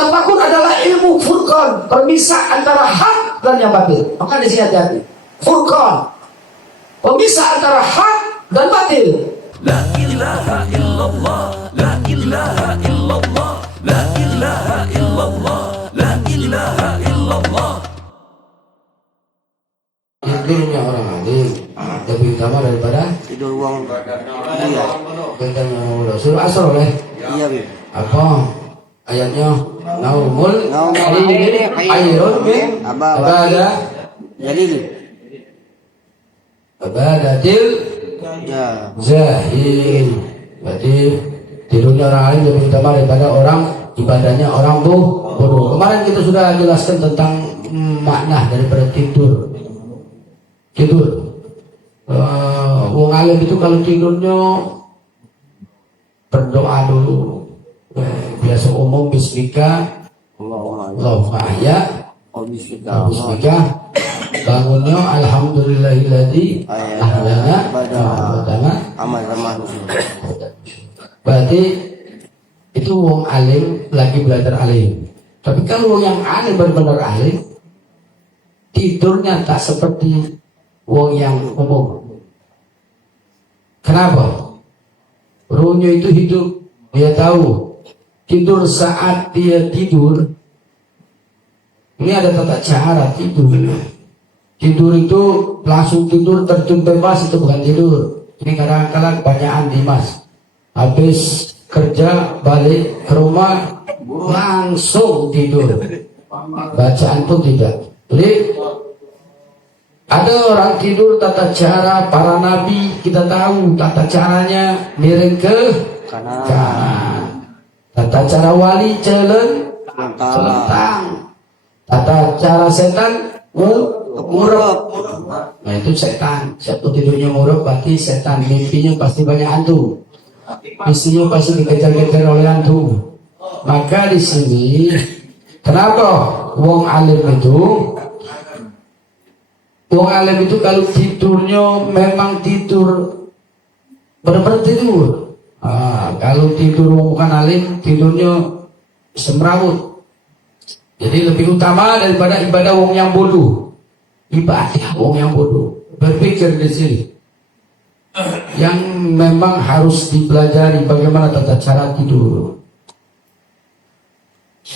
tafakur adalah ilmu furqan, pemisah antara hak dan yang batil. Maka di sini hati-hati. Furqan, pemisah antara hak dan batil. La ilaha illallah, la ilaha illallah, la ilaha illallah, la ilaha illallah. Tidurnya orang alim lebih utama daripada tidur uang. Iya. Tentang surah Asr oleh. Iya, Bib. Apa ayatnya? Naumul ayrun min abada Jalil. abadatil Ya. zahil. Berarti tidurnya orang alim lebih utama daripada orang ibadahnya orang bodoh. Kemarin kita sudah jelaskan tentang makna daripada tidur. Wong alim itu kalau tidurnya berdoa dulu. Biasa umum bismika Allahumma ahya bismika, bangunnya alhamdulillahilladzi ahyana ba'da amal ramah. berarti itu wong alim lagi belajar alim. Tapi kalau yang alim benar-benar alim, tidurnya tak seperti wong yang umum. Kenapa? Ruhnya itu hidup, dia tahu tidur saat dia tidur. Ini ada tata cara tidur. Tidur itu langsung tidur terjun bebas, itu bukan tidur. Ini kadang-kadang kebanyakan Dimas. Habis kerja balik ke rumah langsung tidur. Bacaan pun tidak. Jadi ada orang tidur tata cara para nabi, kita tahu tata caranya miring ke kanan. Tata cara wali celentang. Tata cara setan ngurep. Nah itu setan. Siapa tidurnya ngurep berarti setan. Mimpinya pasti banyak hantu. Misinya pasti dikejar-kejar oleh hantu. Maka di sini kenapa wong alim itu? Wong alim itu kalau tidurnya memang tidur benar-benar tidur. Kalau tidur wong bukan alim, tidurnya semrawut. Jadi lebih utama daripada ibadah wong yang bodoh. Ibadah wong yang bodoh. Berpikir di sini. Yang memang harus dipelajari bagaimana tata cara tidur.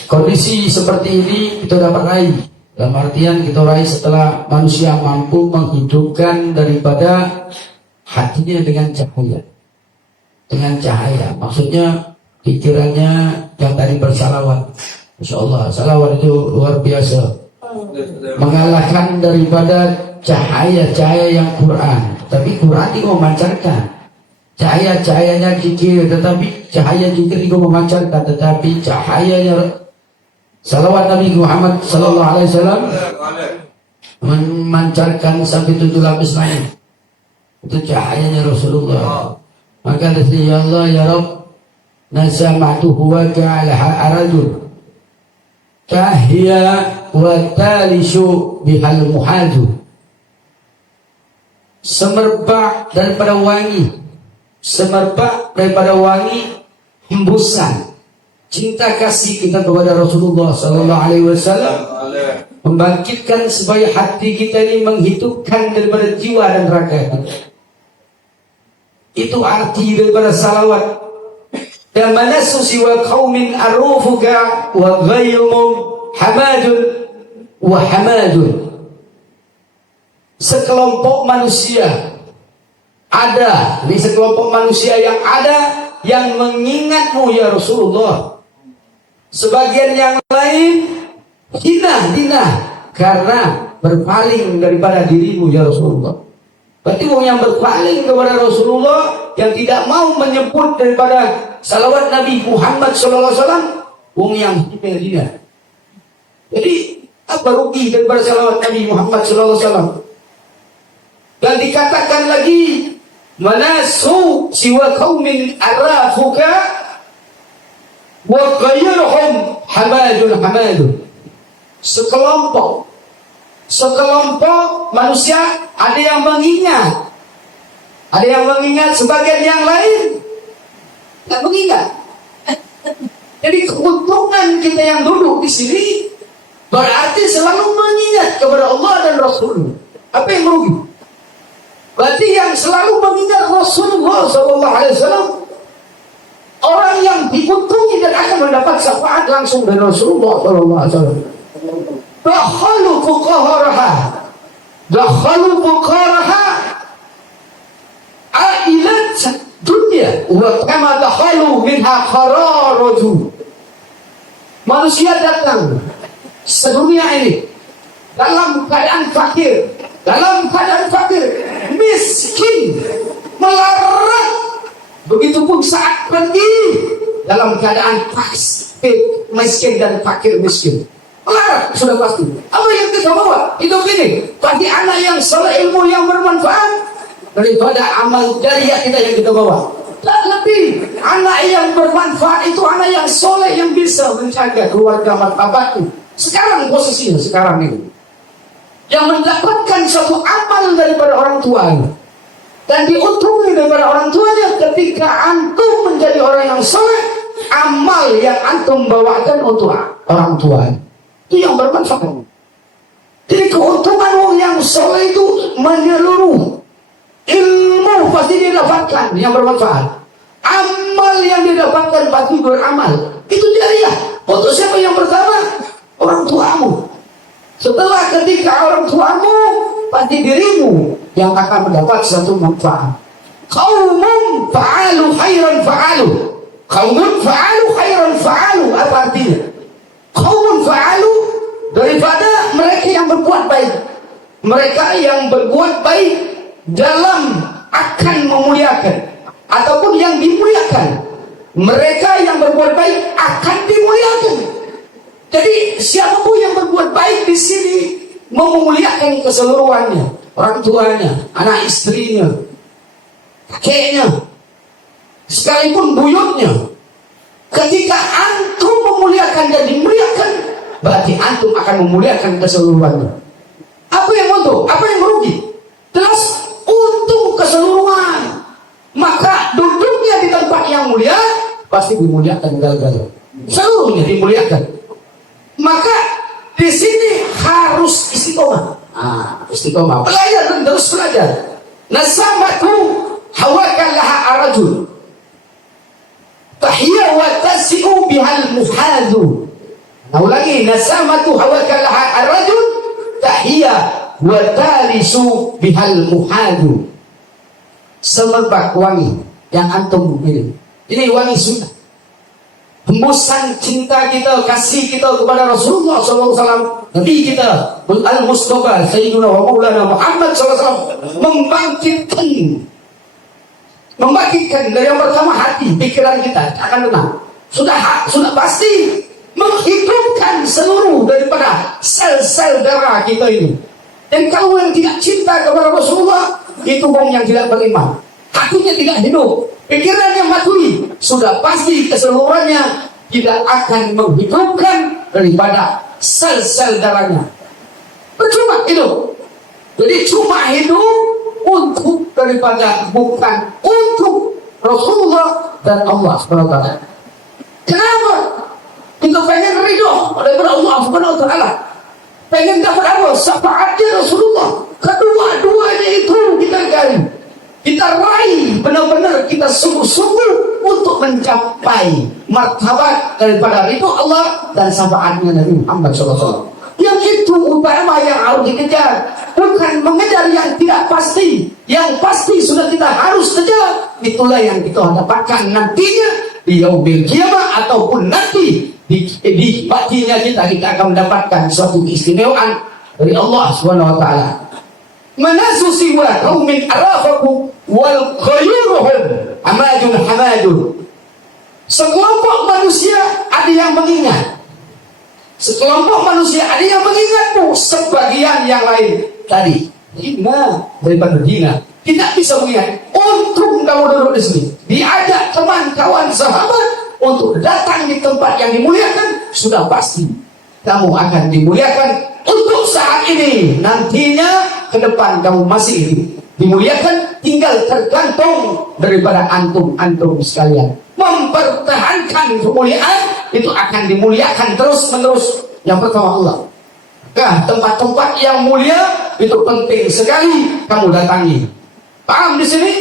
Kondisi seperti ini kita dapat raih. Dalam artian kita raih setelah manusia mampu menghidupkan daripada hatinya dengan cahaya. Dengan cahaya. Maksudnya pikirannya yang tadi bersalawat. Masya Allah, salawat itu luar biasa. Mengalahkan daripada cahaya-cahaya yang Quran. Tapi Quran itu memancarkan. Cahaya-cahayanya zikir, tetapi cahaya zikir itu memancarkan. Tetapi cahayanya salawat Nabi Muhammad sallallahu alaihi wasallam memancarkan sampai 7 lapis langit. Itu cahayanya Rasulullah. Maka dari ya Allah ya Rabb, nasama'tuhu wa ka'ala arajul kahya wa talishu bihal muhadu. Semerbak daripada wangi, semerbak daripada wangi hembusan cinta kasih kita kepada Rasulullah sallallahu alaihi wasallam, membangkitkan supaya hati kita ini menghidupkan daripada jiwa dan raga kita. Itu arti daripada salawat. Dan manasu siwa qaumin arufuka wa ghayrumum hamadun wa hamadun. Sekelompok manusia ada, ini sekelompok manusia yang ada yang mengingatmu ya Rasulullah. Sebagian yang lain hina karena berpaling daripada dirimu ya Rasulullah. Berarti orang yang berpaling kepada Rasulullah, yang tidak mau menyebut daripada salawat Nabi Muhammad sallallahu alaihi wasallam, orang yang hina. Jadi apa rugi daripada salawat Nabi Muhammad sallallahu alaihi wasallam? Dan dikatakan lagi, manasu siwa qaumin arafuka wa ghayruhum hamadun. Sekelompok manusia ada yang mengingat, sebagian yang lain tidak mengingat. Jadi keuntungan kita yang dulu di sini berarti selalu mengingat kepada Allah dan Rasul. Apa yang merugi? Berarti yang selalu mengingat Rasulullah SAW orang yang diuntungi dan akan mendapat syafaat langsung dari Rasulullah SAW. Dakhalu fuqaraha ailat dunia wa kama dakhalu minha khararaju. Manusia datang sedunia ini dalam keadaan fakir, miskin, melarat. Begitupun saat pergi dalam keadaan miskin dan fakir miskin. Melarat sudah pasti. Apa yang kita bawa hidup ini? Bagi anak yang soleh, ilmu yang bermanfaat daripada amal jariah kita yang kita bawa. Tak lebih anak yang bermanfaat itu anak yang soleh yang bisa menjaga keluarga martabatnya. Sekarang posisinya sekarang ini yang mendapatkan suatu amal daripada orang tuanya dan diuntungi daripada orang tuanya ketika antum menjadi orang yang soleh, amal yang antum bawakan untuk orang tuanya itu yang bermanfaat. Jadi keuntungan orang yang soleh itu menyeluruh. Ilmu pasti dia dapatkan yang bermanfaat, amal yang didapatkan pasti beramal. Itu jariah. Untuk siapa yang pertama? Orang tuamu. Setelah ketika orang tuamu, pasti dirimu yang akan mendapat satu manfaat. Qaumun fa'alu khairan fa'alu. Qaumun fa'alu khairan fa'alu. Apa artinya? Qaumun fa'alu daripada mereka yang berbuat baik. Mereka yang berbuat baik dalam akan memuliakan ataupun yang dimuliakan. Mereka yang berbuat baik akan dimuliakan. Jadi siapapun yang berbuat baik di sini memuliakan keseluruhannya, orang tuanya, anak istrinya, kakeknya, sekalipun buyutnya. Ketika antum memuliakan dan dimuliakan, berarti antum akan memuliakan keseluruhannya. Apa yang untung? Apa yang merugi? Jelas untung keseluruhan. Maka duduknya di tempat yang mulia pasti dimuliakan gal-gal. Seluruhnya dimuliakan. Maka di sini harus istiqomah. Istiqomah. Belajar dan terus belajar. Nasamatu hawakan laha arajul. Tahiyya wa tasi'u bihal muhadu. Ulangi. Nasamatu hawakan laha arajul. Tahiyya wa talisu bihal muhadu. Semerbak wangi yang antum ini. Ini wangi sunnah. Hembusan cinta kita, kasih kita kepada Rasulullah SAW, Nabi kita Al-Mustafa Sayyidina wa Maulana Muhammad SAW, membangkitkan dari yang pertama hati, pikiran kita akan tenang. Sudah pasti menghidupkan seluruh daripada sel-sel darah kita ini. Dan kalau yang tidak cinta kepada Rasulullah, itu orang yang tidak beriman. Hatinya tidak hidup, pikirannya mati, sudah pasti keseluruhannya tidak akan menghidupkan daripada sel-sel darahnya. Percuma hidup. Jadi cuma hidup untuk daripada, bukan untuk Rasulullah dan Allah SWT. Kenapa? Kita pengen ridho daripada Allah SWT. Pengen dapat apa? Syafaatnya Rasulullah. Kedua-duanya itu kita gali, kita raih, benar-benar kita sungguh-sungguh untuk mencapai martabat daripada ridho Allah dan syafaatnya Nabi Muhammad SAW. Yang itu utama yang harus dikejar, bukan mengejar yang tidak pasti. Yang pasti sudah kita harus kejar. Itulah yang kita dapatkan nantinya di yaumil qiyamah ataupun nanti di batinnya kita akan mendapatkan suatu keistimewaan dari Allah Subhanahu wa taala. Manasu siwa qaumin arafaku wal khayruhum amadun hamadun. Sekelompok manusia ada yang mengingat, sekelompok manusia ada yang mengingatmu, sebagian yang lain tadi hina daripada hina, tidak bisa mengingat. Untung kamu duduk di sini, diajak teman kawan sahabat untuk datang di tempat yang dimuliakan, sudah pasti kamu akan dimuliakan untuk saat ini. Nantinya ke depan kamu masih dimuliakan, tinggal tergantung daripada antum sekalian. mempertahankan kemuliaan, itu akan dimuliakan terus menerus. Yang pertama Allah. Nah, tempat-tempat yang mulia itu penting sekali kamu datangi. Paham di sini?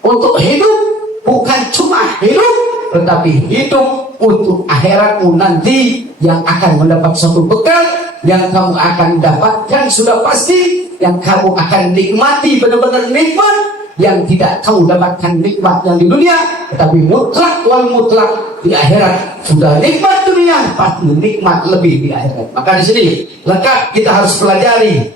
Untuk hidup bukan cuma hidup, tetapi hidup untuk akhiratmu nanti yang akan mendapat satu bekal yang kamu akan dapatkan sudah pasti, yang kamu akan nikmati benar-benar nikmat yang tidak kamu dapatkan nikmat yang di dunia, tetapi mutlak wal mutlak di akhirat sudah nikmat dunia pasti nikmat lebih di akhirat. Maka di sini lengkap kita harus pelajari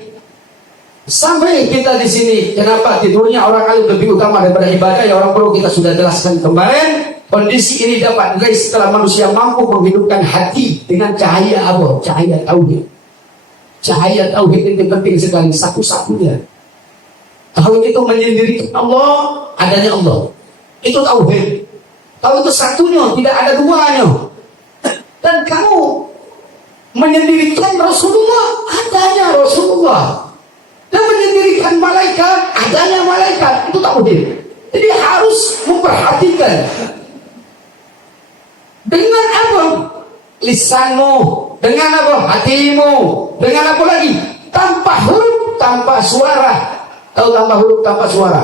sampai kita di sini. Kenapa tidurnya orang alim lebih utama daripada ibadah? Ya orang perlu kita sudah jelaskan kemarin. Kondisi ini dapat diraih setelah manusia mampu menghidupkan hati dengan cahaya apa? Cahaya tauhid. Cahaya tauhid itu penting sekali, satu-satunya. Tauhid itu menyendirikan Allah, adanya Allah. Itu tauhid. Tauhid itu satunya, tidak ada duanya. Dan kamu menyendirikan Rasulullah, adanya Rasulullah. Dan menyendirikan malaikat, adanya malaikat. Itu tauhid. Jadi harus memperhatikan. Dengan apa? Lisanmu. Dengan apa? Hatimu. Dengan apa lagi? Tanpa huruf, tanpa suara. Tahu tanpa huruf, tanpa suara?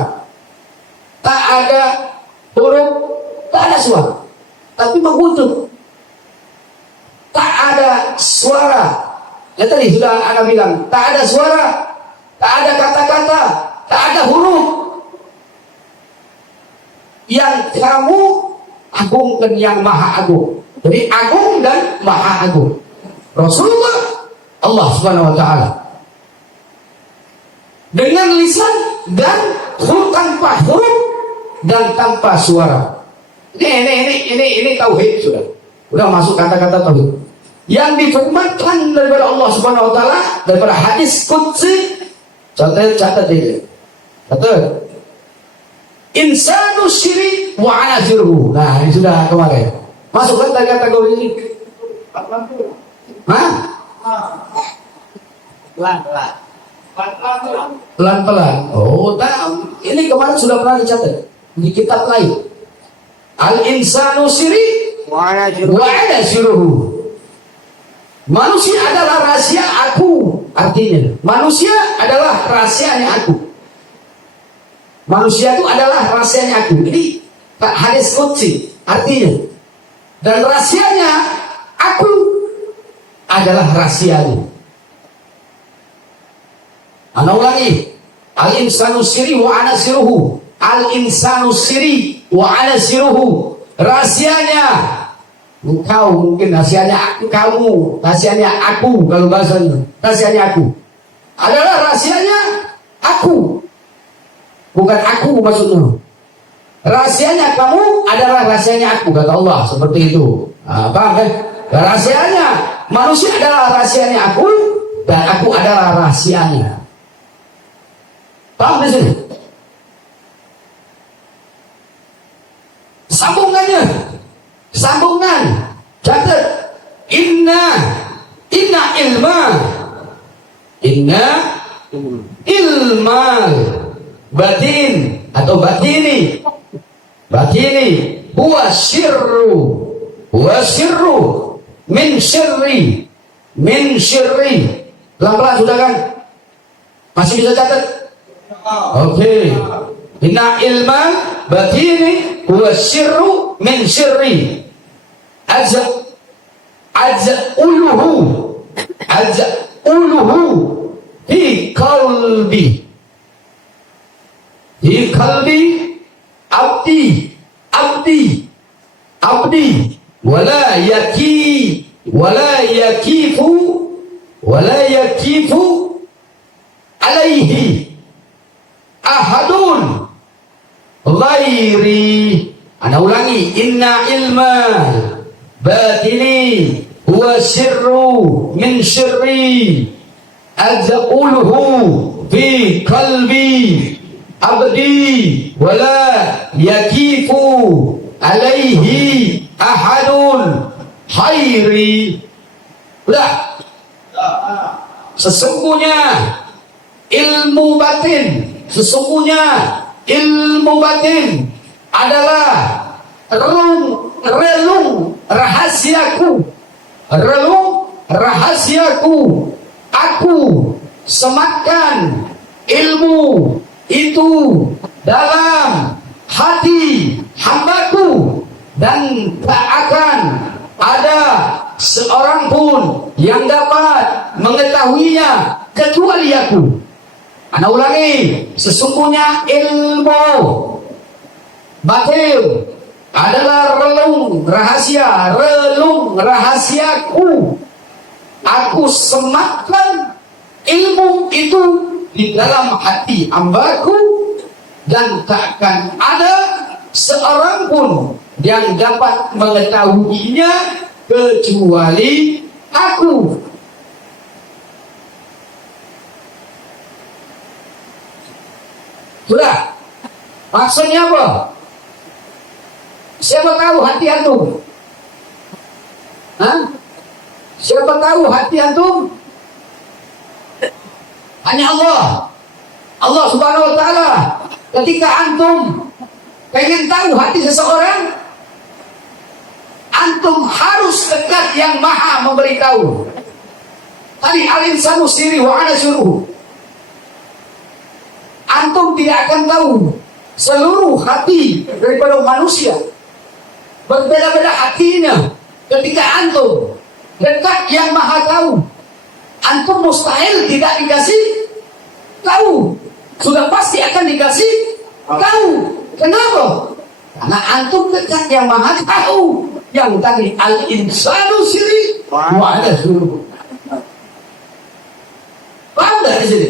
Tak ada huruf, tak ada suara. Tapi mengkutuk. Tak ada suara. Ya tadi sudah Anda bilang, tak ada suara, tak ada kata-kata, tak ada huruf. Yang kamu agungkan yang maha agung. Jadi agung dan maha agung. Rasulullah, Allah Subhanahu wa taala. Dengan lisan dan tanpa huruf dan tanpa suara. Ini tauhid sudah. Udah masuk kata-kata tauhid. Yang difirmankan daripada Allah Subhanahu wa taala daripada hadis qudsi. Catat ini. Catat. Insanu syirik wa anaziruhu. Nah, ini sudah kemarin. Masukkan kategori ini. Hah? Pelan-pelan. Oh, tahu. Ini kemarin sudah pernah dicatat di kitab lain. Al-insanu syirik wa anaziruhu. Manusia adalah rahasia aku. Artinya, manusia adalah rahasianya aku. Manusia itu adalah rahasianya aku. Jadi hadis qudsi artinya. Dan rahasianya aku adalah rahasianya. Ana ulangi. Al-insanu siri wa anasiruhu. Al-insanu siri wa anasiruhu. Rahasianya engkau, mungkin rahasianya kamu, rahasianya aku, kalau bahasanya rahasianya aku adalah rahasianya aku. Bukan aku maksudnya. Rahasianya kamu adalah rahasianya aku, kata Allah seperti itu. Paham kan? Rahasianya manusia adalah rahasianya aku, dan aku adalah rahasianya. Paham di sini? Sambungan. Catat. Inna ilmal batin atau batini huwa sirru min syirri. Pelan-pelan sudah kan? Masih bisa catat? Oke. Inna ilmal batini huwa sirru min syirri. Az'uluhu fi qalbi abdi wala yakifu alaihi ahadun ghairi. Ana ulangi. Inna ilmal batini huwa sirru min syirri azquluhu fi qalbi abdi wala yakifu alaihi ahadun khairi. Udah. Sesungguhnya ilmu batin adalah relung rahasiaku, relung rahasiaku, aku sematkan ilmu itu dalam hati hambaku, dan tak akan ada seorang pun yang dapat mengetahuinya kecuali aku. Ana ulangi, sesungguhnya ilmu batin adalah relung rahasiaku. Aku sematkan ilmu itu di dalam hati hambaku, dan takkan ada seorang pun yang dapat mengetahuinya kecuali aku. Sudah. Maksudnya apa? Siapa tahu hati antum? Hah? Siapa tahu hati antum? Hanya Allah. Allah Subhanahu wa taala. Ketika antum pengen tahu hati seseorang, antum harus dekat yang Maha memberitahu. Tadi al-insanu sirri wa ana syuruhu. Antum tidak akan tahu seluruh hati daripada manusia. Berbeda-beda hatinya. Ketika antum dekat yang Maha tahu, antum mustahil tidak dikasih tahu. Sudah pasti akan dikasih tahu. Kenapa? Karena antum dekat yang Maha tahu. Yang tadi al-insanu sirri wa ana syuruhu. Paham dari sini?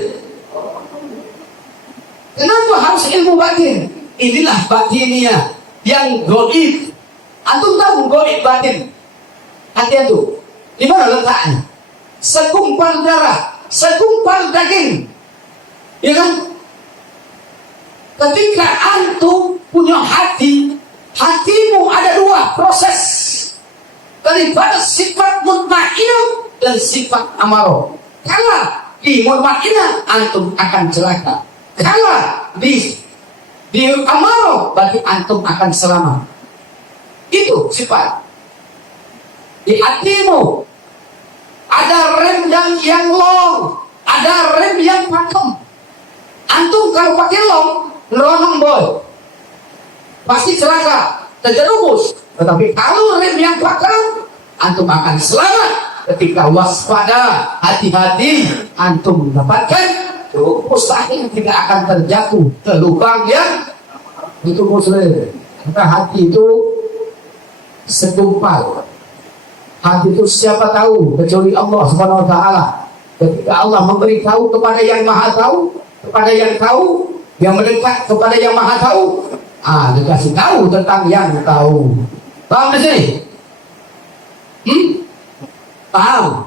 Kenapa harus ilmu batin? Inilah batinnya yang gaib. Antum tahu gaib batin? Hati antum di mana letaknya? Segumpal darah, segumpal daging, ya kan? Ketika antum punya hati, hatimu ada dua proses, daripada sifat mutmainah dan sifat amarah. Kalau di mutmainah antum akan celaka. Kalau di amarah berarti antum akan selamat. Itu sifat. Di hatimu ada rem yang long, ada rem yang pakem. Antum kalau pakai long, lonong boy, pasti celaka, terjerumus. Tetapi kalau rem yang pakem, antum akan selamat. Ketika waspada, hati-hati, antum mendapatkan mustahil tidak akan terjatuh ke lubang yang itu muslim. Maka hati itu segumpal. Hati itu siapa tahu kecuali Allah Subhanahu wa taala. Ketika Allah memberitahu kepada yang Maha tahu, kepada yang tahu, yang mendekat kepada yang Maha tahu, dikasih tahu tentang yang tahu. Paham di sini? Paham?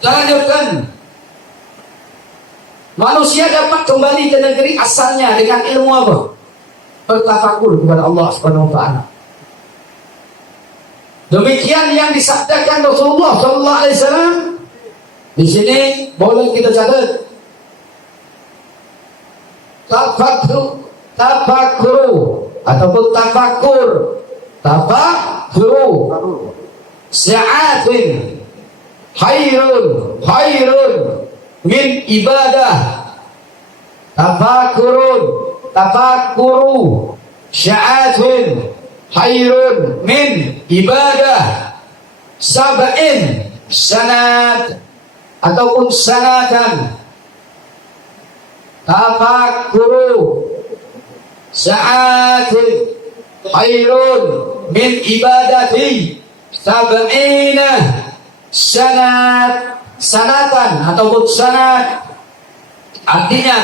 Kita lanjutkan. Manusia dapat kembali ke negeri asalnya dengan ilmu apa? Bertafakur kepada Allah Subhanahu wa taala. Demikian yang disabdakan Rasulullah sallallahu alaihi wasallam. Di sini boleh kita catat. Tafakkur ataupun tafakur. Sa'atin khairun min ibadah. Tafakuru sya'atun khairun min ibadah sab'in sanat ataupun sanatan. Tafakuru sya'atun khairun min ibadati sab'ina sanatan ataupun sanat. Artinya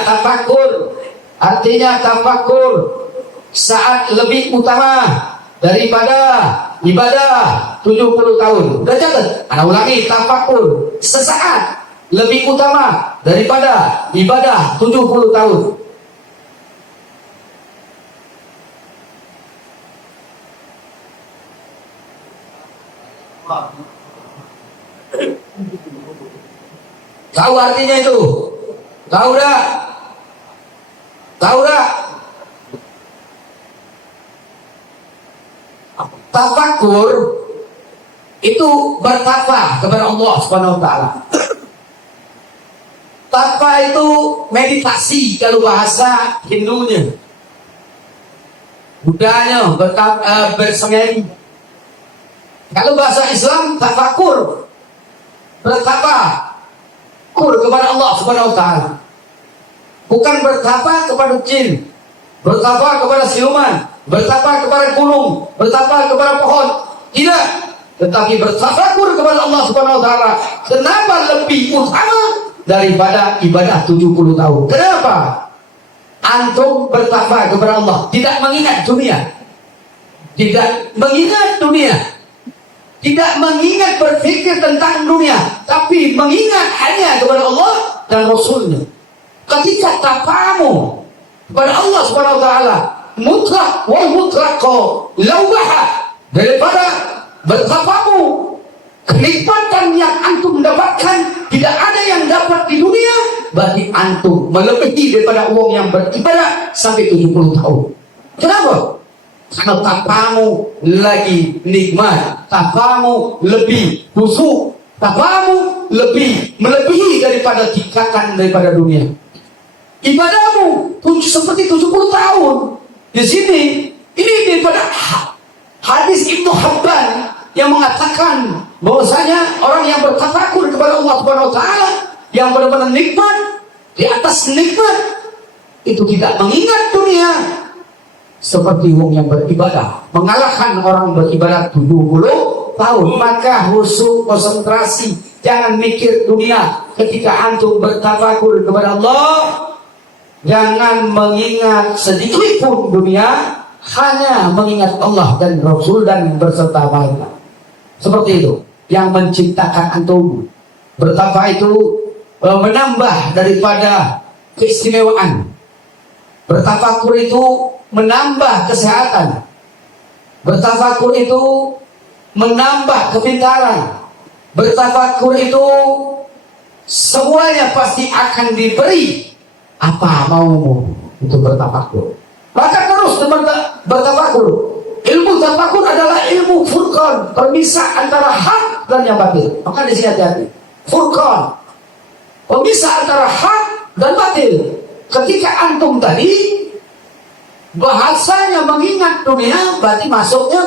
tafakur saat lebih utama daripada ibadah 70 tahun. Udah catat? Ana ulangi, tafakur sesaat lebih utama daripada ibadah 70 tahun. Tahu artinya itu? Tahu dah? tafakur itu bertafa kepada Allah Subhanahu wa taala. Tafa itu meditasi kalau bahasa Hindunya. Budanya bersengeri. Kalau bahasa Islam tafakur bertafakur kepada Allah Subhanahu wa taala. Bukan bertapa kepada jin, bertapa kepada siluman, bertapa kepada gunung, bertapa kepada pohon. Tidak, tetapi bertafakur kepada Allah Subhanahu wa taala. Kenapa lebih utama daripada ibadah 70 tahun? Kenapa? Antum bertapa kepada Allah, tidak mengingat dunia. Tidak mengingat dunia. Tidak mengingat berpikir tentang dunia, tapi mengingat hanya kepada Allah dan Rasulnya. Ketika tapamu kepada Allah Subhanahu wa taala mutlak wal mutlaqo laubaha, daripada bertapamu kenikmatan yang antum mendapatkan tidak ada yang dapat di dunia, berarti antum melebihi daripada uang yang beribadah sampai 70 tahun. Kenapa? Karena tapamu lagi nikmat, tapamu lebih khusyuk, tapamu lebih melebihi daripada tingkatan daripada dunia. Ibadahmu seperti 70 tahun. Di sini ini daripada hadis Ibnu Hibban yang mengatakan bahwasanya orang yang bertafakur kepada Allah Subhanahu wa taala, yang benar-benar nikmat di atas nikmat, itu tidak mengingat dunia, seperti orang yang beribadah mengalahkan orang beribadah 70 tahun. Maka khusyuk, konsentrasi, jangan mikir dunia ketika antum bertafakur kepada Allah. Jangan mengingat sedikit pun dunia, hanya mengingat Allah dan Rasul dan berserta malaikat. Seperti itu yang menciptakan antum. Bertapa itu menambah daripada keistimewaan. Bertafakur itu menambah kesehatan. Bertafakur itu menambah kepintaran. Bertafakur itu semuanya pasti akan diberi apa maumu untuk bertafakur. Maka terus bertafakur. Ilmu tafakur adalah ilmu furqan, pemisah antara hak dan yang batil. Maka di sini hati-hati. Furqan, pemisah antara hak dan batil. Ketika antum tadi bahasanya mengingat dunia, berarti masuknya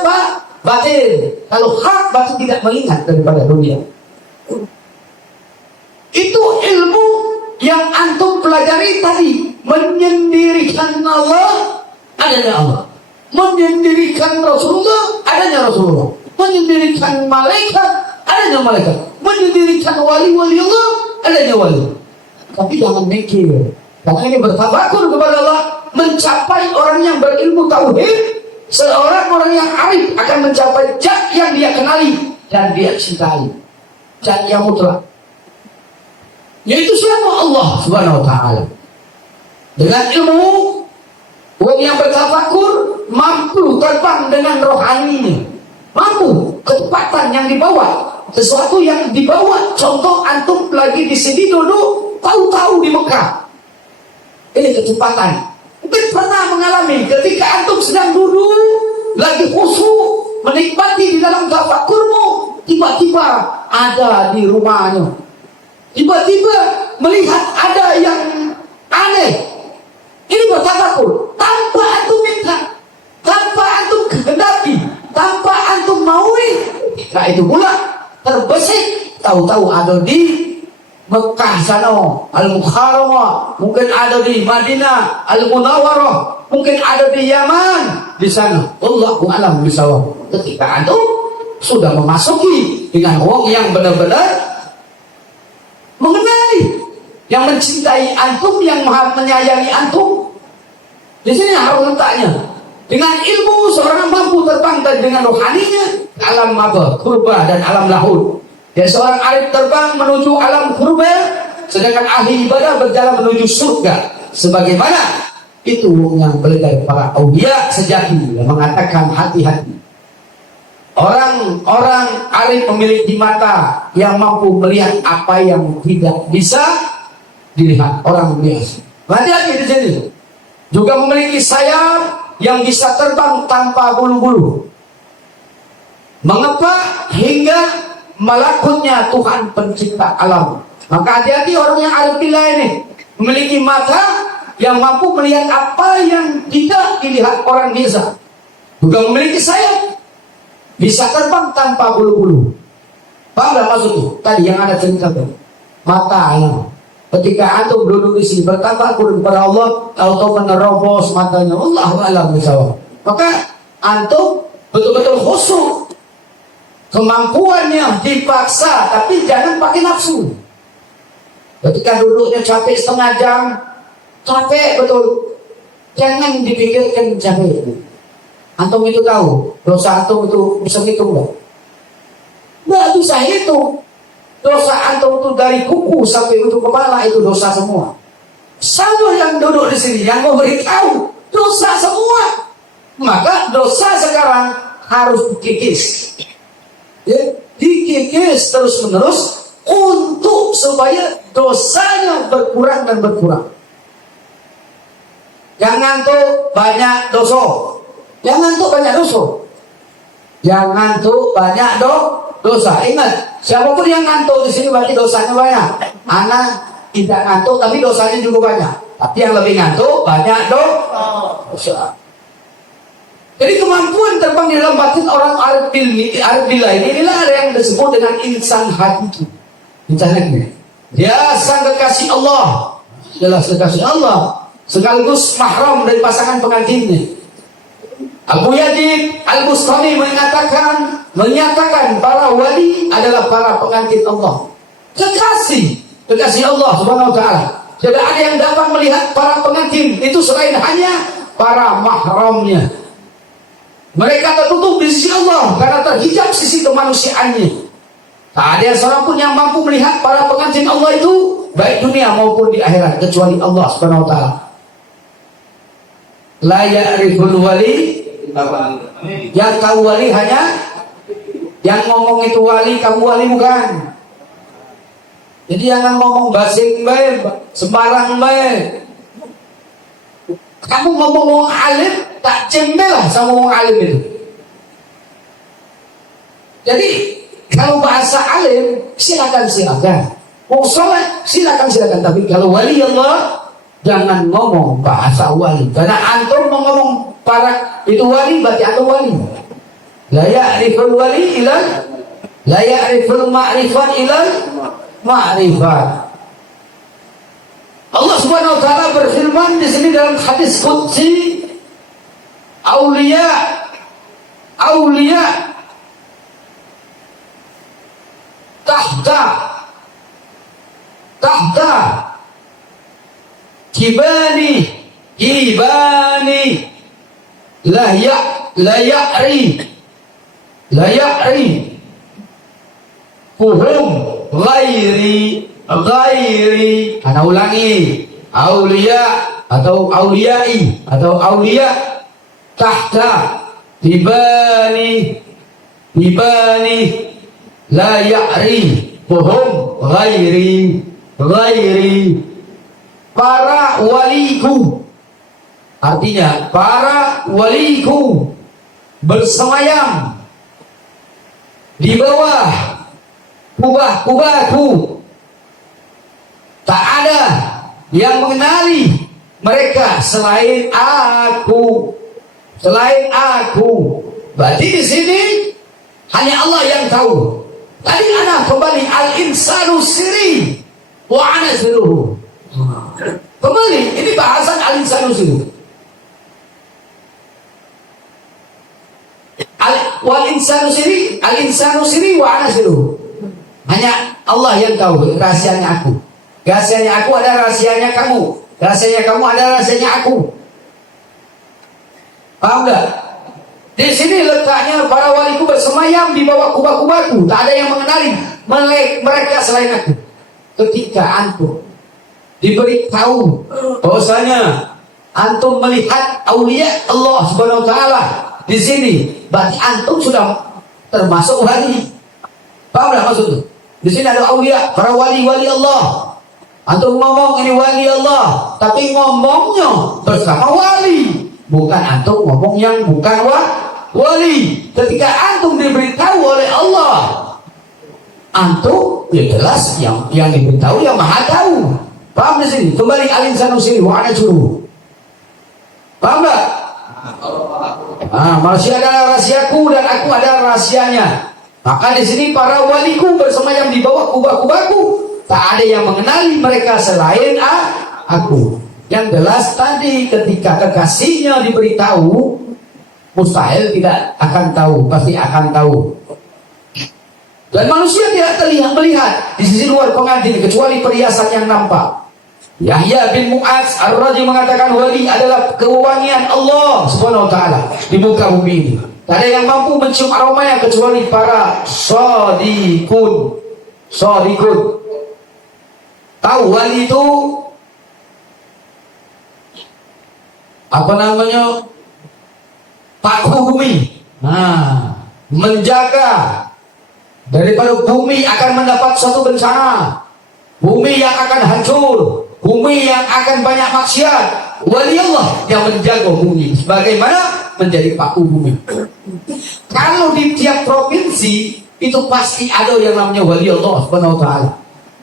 batil. Kalau hak berarti tidak mengingat daripada dunia. Itu ilmu yang antum pelajari tadi, menyendirikan Allah, adanya Allah, menyendirikan Rasulullah, adanya Rasulullah, menyendirikan malaikat, adanya malaikat, menyendirikan wali-wali Allah, adanya wali. Tapi jangan mikir, karena ini bertafakur kepada Allah, mencapai orang yang berilmu tauhid. Seorang orang yang arif akan mencapai zat yang dia kenali dan dia cintai, zat yang mutlak, yaitu siapa? Allah Subhanahu wa taala. Dengan ilmu, orang yang bertafakur mampu terbang dengan rohaninya, mampu kecepatan yang dibawa, sesuatu yang dibawa. Contoh, antum lagi di sini duduk, tahu-tahu di Mekah. Ini kecepatan. Mungkin pernah mengalami ketika antum sedang duduk lagi khusyuk menikmati di dalam tafakurmu, tiba-tiba ada di rumahnya, tiba-tiba melihat ada yang aneh. Ini bertafakur tanpa antum minta, tanpa antum kehendaki, tanpa antum maui. Nah itu pula terbesit, tahu-tahu ada di Mekah sana, Al-Mukharamah, mungkin ada di Madinah, Al-Munawwarah, mungkin ada di Yaman, di sana. Allahu a'lam bishawab. Ketika antum sudah memasuki dengan orang yang benar-benar mengenali, yang mencintai antum, yang maha menyayangi antum. Di sini harus letaknya. Dengan ilmu seorang mampu terbang dengan rohaninya ke alam apa? Kurba dan alam lahud. Dan seorang arif terbang menuju alam kurba, sedangkan ahli ibadah berjalan menuju surga. Sebagaimana itu yang belajar para aulia sejati yang mengatakan hati-hati. Orang-orang arif memiliki mata yang mampu melihat apa yang tidak bisa dilihat orang biasa. Hati-hati di sini. Juga memiliki sayap yang bisa terbang tanpa bulu-bulu. Mengapa? Hingga melakutnya Tuhan pencipta alam. Maka hati-hati orang yang arif billah ini, memiliki mata yang mampu melihat apa yang tidak dilihat orang biasa. Juga memiliki sayap, bisa terbang tanpa bulu-bulu. Paham gak maksudnya? Tadi yang ada cerita tuh, mata alam. Ketika antum duduk di sini bertafakur kepada Allah, tahu-tahu menerobos matanya, Allahu a'lam bishawab. Maka antum betul-betul khusyuk. Kemampuannya dipaksa, tapi jangan pakai nafsu. Ketika duduknya capek setengah jam, capek betul, jangan dipikirkan capek. Antum itu tahu dosa antum itu bisa hitung enggak? Nggak bisa hitung. Dosa antum itu dari kuku sampai ujung kepala itu dosa semua. Sama yang duduk di sini yang memberitahu dosa semua. Maka dosa sekarang harus dikikis. Ya, dikikis terus menerus untuk supaya dosanya berkurang dan berkurang. Jangan tuh banyak dosa. Jangan tuh banyak dosa. Jangan tuh banyak dosa. Ingat, siapapun yang ngantuk di sini berarti dosanya banyak. Anak tidak ngantuk tapi dosanya juga banyak. Tapi yang lebih ngantuk banyak dosa. Jadi kemampuan terbang di dalam batin orang arif billah ini, inilah yang disebut dengan insan hakiki. Insan hakiki. Dia sang kekasih Allah, jelas kekasih Allah, sekaligus mahram dari pasangan pengantinnya. Abu Yazid Al-Bustami menyatakan para wali adalah para pengantin Allah. Kekasih Allah Subhanahu wa taala. Tidak ada yang dapat melihat para pengantin itu selain hanya para mahramnya. Mereka tertutup di sisi Allah karena terhijab sisi kemanusiaannya. Tak ada seorang pun yang mampu melihat para pengantin Allah itu baik dunia maupun di akhirat kecuali Allah Subhanahu wa taala. La ya'riful wali, yang tahu wali hanya yang ngomong itu wali, kamu wali bukan. Jadi jangan ngomong basing bae, sembarang bae. Kamu ngomong alim, tak cembel lah sama ngomong alim itu. Jadi kalau bahasa alim silakan. Mau sholat silakan. Tapi kalau wali Allah jangan ngomong bahasa wali. Karena antum mau ngomong para itu wali berarti antum wali. La ya'riful wali ila la ya'riful ma'rifat ila ma'rifat. Allah Subhanahu wa taala berfirman di sini dalam hadis qudsi, aulia tahta kibani la ya'ri kuhum ghairi. Ana ulangi, aulia atau auliai atau aulia tahta tibani la ya'ri kuhum ghairi. Para waliku, artinya para waliku bersemayam di bawah kubah-kubahku. Tak ada yang mengenali mereka selain aku. Berarti di sini hanya Allah yang tahu. Tadi ana kembali al-insanu sirri wa ana sirruhu. Kembali ini bahasan al-insanu sirri. Al-insanu sirri wa ana sirruhu. Hanya Allah yang tahu rahasianya aku. Rahasianya aku ada rahasianya kamu. Rahasianya kamu ada rahasianya aku. Paham gak? Di sini letaknya para waliku bersemayam di bawah kubah-kubahku. Tak ada yang mengenali mereka selain aku. Ketika antum diberitahu bahwasanya antum melihat aulia Allah Subhanahu wa taala di sini, berarti antum sudah termasuk wali. Paham gak maksudnya? Di sini ada aulia, para wali-wali Allah. Antum ngomong ini wali Allah, tapi ngomongnya bersama wali. Bukan antum ngomong yang bukan wali. Ketika antum diberitahu oleh Allah, antum ya jelas yang diberitahu yang maha tahu. Paham di sini? Kembali alim Sanusi wa ana suruh. Paham enggak? Manusia adalah rahasiaku dan aku adalah rahasianya. Maka di sini para waliku bersemayam di bawah kubah-kubahku. Tak ada yang mengenali mereka selain aku. Yang jelas tadi ketika kekasihnya diberitahu, mustahil tidak akan tahu, pasti akan tahu. Dan manusia tidak melihat di sisi luar pengantin kecuali perhiasan yang nampak. Yahya bin Mu'adz Ar-Razi mengatakan wali adalah kewangian Allah Subhanahu wa taala di muka bumi ini. Tak ada yang mampu mencium aromanya kecuali para shadiqun. Tahu wali itu apa namanya? Paku bumi. Menjaga daripada bumi akan mendapat suatu bencana, bumi yang akan hancur, bumi yang akan banyak maksiat. Wali Allah yang menjaga bumi sebagaimana menjadi paku bumi. Kalau di tiap provinsi itu pasti ada yang namanya wali Allah Subhanahu wa taala.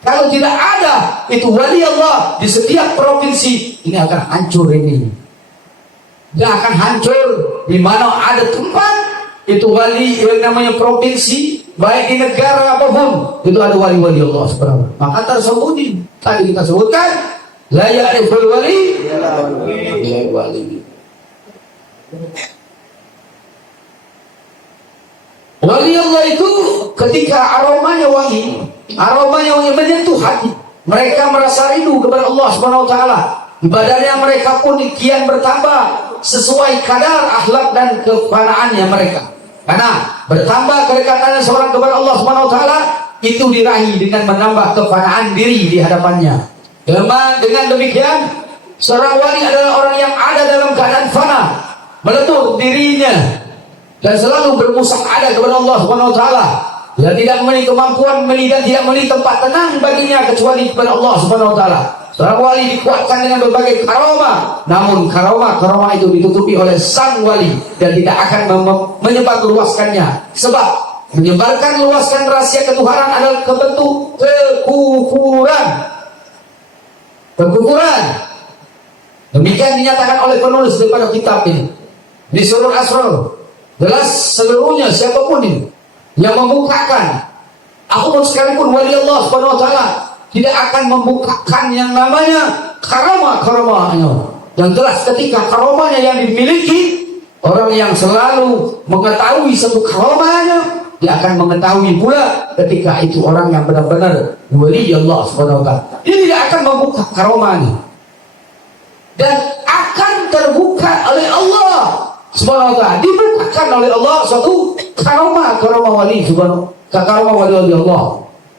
Kalau tidak ada itu wali Allah di setiap provinsi, ini akan hancur ini. Dia akan hancur di mana ada tempat itu wali yang namanya provinsi, baik di negara apapun itu ada wali-wali Allah Subhanahu wa taala. Maka tersembunyi tadi kita sebutkan la ya'riful wali wali. Wali Allah itu ketika aromanya wangi menyentuh hati. Mereka merasa rindu kepada Allah Subhanahu wa taala. Ibadahnya mereka pun kian bertambah sesuai kadar akhlak dan kefanaannya mereka. Karena bertambah kedekatan seorang kepada Allah Subhanahu wa taala itu diraih dengan menambah kefanaan diri di hadapannya. Dengan demikian seorang wali adalah orang yang ada dalam keadaan fana, meletup dirinya dan selalu bermusyahadah kepada Allah Subhanahu wa taala. Dia tidak memiliki kemampuan dan tidak memiliki tempat tenang baginya kecuali kepada Allah Subhanahu wa taala. Seorang wali dikuatkan dengan berbagai karomah, namun karomah itu ditutupi oleh sang wali dan tidak akan menyebar luaskannya. Sebab menyebarkan luaskan rahasia ketuhanan adalah bentuk kekufuran. Demikian dinyatakan oleh penulis daripada kitab ini di Surah Asrar. Jelas seluruhnya siapapun ini yang membukakan, aku pun sekalipun wali Allah Subhanahu wa taala tidak akan membukakan yang namanya karomah-karomahnya. Yang jelas ketika karomahnya yang dimiliki, orang yang selalu mengetahui satu karomahnya, dia akan mengetahui pula ketika itu orang yang benar-benar wali Allah Subhanahu wa taala. Dia tidak akan membuka karomahnya dan akan terbuka oleh Allah Subhanahu wa taala, dibukakan oleh Allah suatu karomah wali Subhanahu, karomah wali Allah.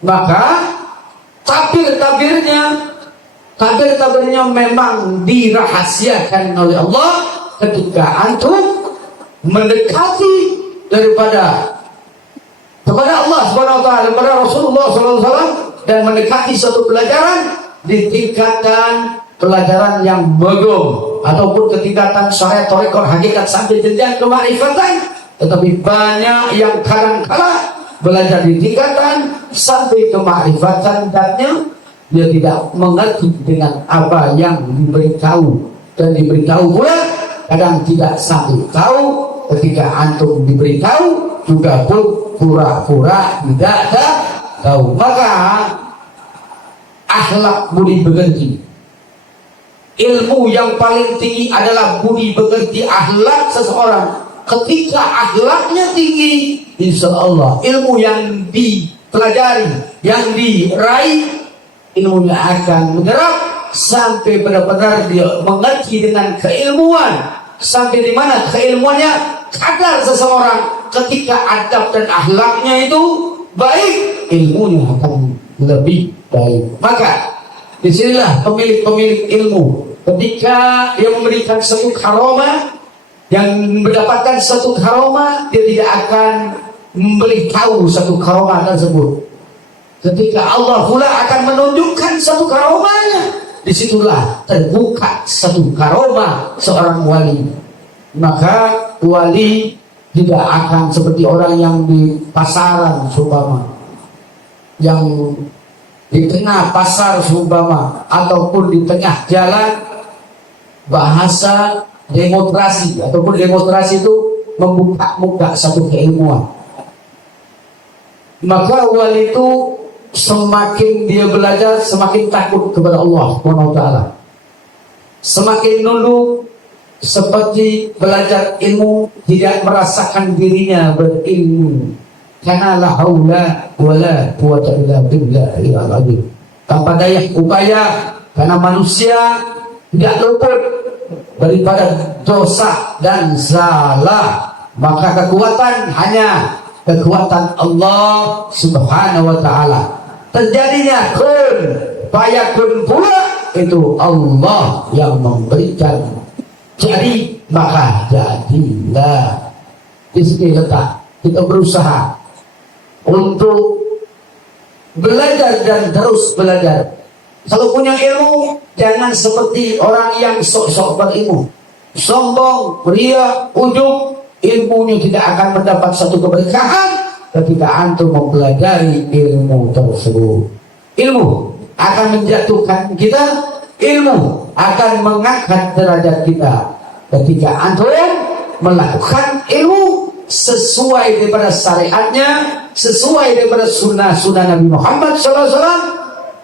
Maka tabir-tabirnya memang dirahasiakan oleh Allah ketika antum mendekati kepada Allah Subhanahu wa taala, kepada Rasulullah sallallahu alaihi wasallam, dan mendekati suatu pelajaran di tingkatan pelajaran yang begum ataupun ketingkatan syariat tarekat hakikat sampai jenjang kemarifatan. Tetapi banyak yang kadang-kala belajar di tingkatan sampai kemarifatan dannya dia tidak mengerti dengan apa yang diberitahu, dan diberitahu pula kadang tidak sampai tahu. Ketika antum diberitahu juga pun pura-pura tidak tahu. Maka akhlak budi pekerti, ilmu yang paling tinggi adalah budi pekerti akhlak seseorang. Ketika akhlaknya tinggi, insya Allah ilmu yang dipelajari, yang diraih, ilmunya akan menyerap sampai benar-benar dia mengerti dengan keilmuan, sampai di mana keilmuannya kadar seseorang. Ketika adab dan akhlaknya itu baik, ilmunya akan lebih baik. Maka disinilah pemilik ilmu ketika dia memberikan satu karomah, yang mendapatkan satu karomah, dia tidak akan memberitahu satu karomah tersebut. Ketika Allah pula akan menunjukkan satu karomahnya, disitulah terbuka satu karomah seorang wali. Maka wali tidak akan seperti orang yang di pasaran seumpama, yang di tengah pasar seumpama, ataupun di tengah jalan. Bahasa demonstrasi ataupun demonstrasi itu membuka satu keilmuan. Maka wali itu semakin dia belajar, semakin takut kepada Allah Subhanahu wa taala. Semakin nunduk, seperti belajar ilmu, tidak merasakan dirinya berilmu. Karena la haula wala quwwata illa billahil azim. Tanpa daya upaya, karena manusia tidak luput daripada dosa dan salah, maka kekuatan hanya kekuatan Allah Subhanahu wa taala. Terjadinya kun fayakun pula itu Allah yang memberikan. Jadi maka jadilah. Di sini letak kita berusaha untuk belajar dan terus belajar. Kalau punya ilmu, jangan seperti orang yang sok-sok berilmu, sombong, ria, ujub. Ilmunya tidak akan mendapat satu keberkahan ketika antum mempelajari ilmu tersebut. Ilmu akan menjatuhkan kita, ilmu akan mengangkat derajat kita. Ketika antum melakukan ilmu sesuai daripada syariatnya, sesuai daripada sunnah Nabi Muhammad SAW.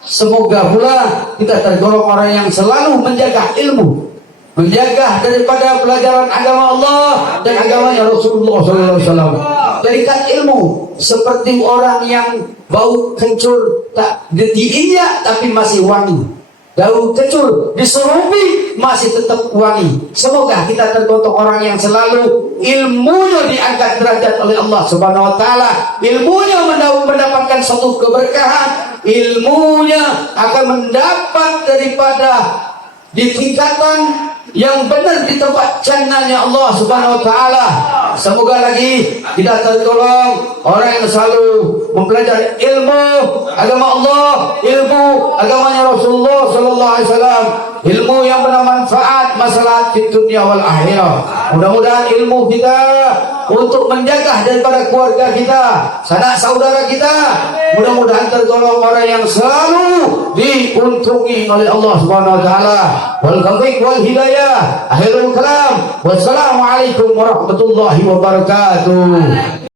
Semoga pula kita tergolong orang yang selalu menjaga ilmu, menjaga daripada pelajaran agama Allah dan agamanya Rasulullah SAW. Jadikan ilmu seperti orang yang bau kencur tak diinjak tapi masih wangi, bau kencur diserupi masih tetap wangi. Semoga kita tergolong orang yang selalu ilmunya diangkat derajat oleh Allah Subhanahu wa taala. Ilmunya mendapatkan suatu keberkahan, ilmunya akan mendapat daripada di tingkatan yang benar di tempat jannahnya Allah Subhanahu wa taala. Semoga lagi kita tergolong orang yang selalu mempelajari ilmu agama Allah, ilmu agamanya Rasulullah sallallahu alaihi wasallam, ilmu yang bermanfaat masalah di dunia wal akhirah. Mudah-mudahan ilmu kita untuk menjaga daripada keluarga kita, sanak saudara kita, mudah-mudahan tergolong orang yang selalu diuntungi oleh Allah Subhanahu wa taala. Wal taufiq wal hidayah. Akhirul kalam. Wassalamualaikum warahmatullahi wabarakatuh.